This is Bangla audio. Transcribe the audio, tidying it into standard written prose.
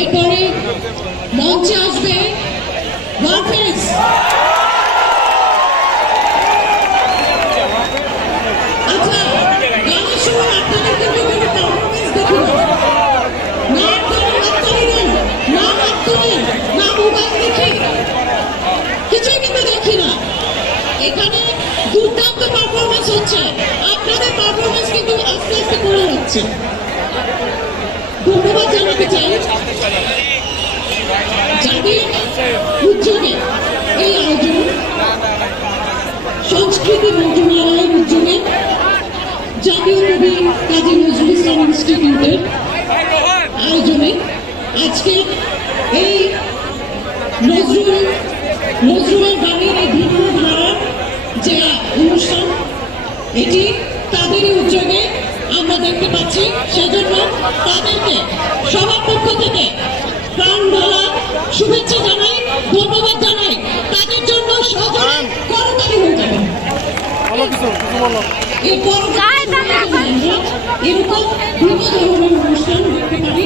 এরপরে মঞ্চে আসবে ওয়ারফেজ। আচ্ছা, গানের সময় আপনাদের কিন্তু কোনো পারফরমেন্স দেখি না, না হাততালি, না মোবাইল দেখি, কিছুই কিন্তু দেখি না। এখানে দুর্দান্ত পারফরমেন্স হচ্ছে, আপনাদের পারফরমেন্স কিন্তু আস্তে আস্তে কমে যাচ্ছে। ধন্যবাদ জানাতে চাই যাদের উদ্যোগে এই আয়োজন, সংস্কৃতি মন্ত্রণালয়ের উদ্যোগে জাতীয় কবি কাজী নজরুল ইসলাম ইনস্টিটিউটের আয়োজনে আজকে এই নজরুলের গানের এই ভিন্ন ধারার যে অনুষ্ঠান, এটি তাদেরই উদ্যোগে আমরা দেখতে পাচ্ছি। সেজন্য তাদেরকে সবার পক্ষ থেকে প্রাণ ঢালা শুভেচ্ছা জানাই, ধন্যবাদ জানাই। তাদের জন্য সজল করতালি হয়ে যাবে। এরপর এরকম ভিন্ন ধরনের অনুষ্ঠান দেখতে পারি।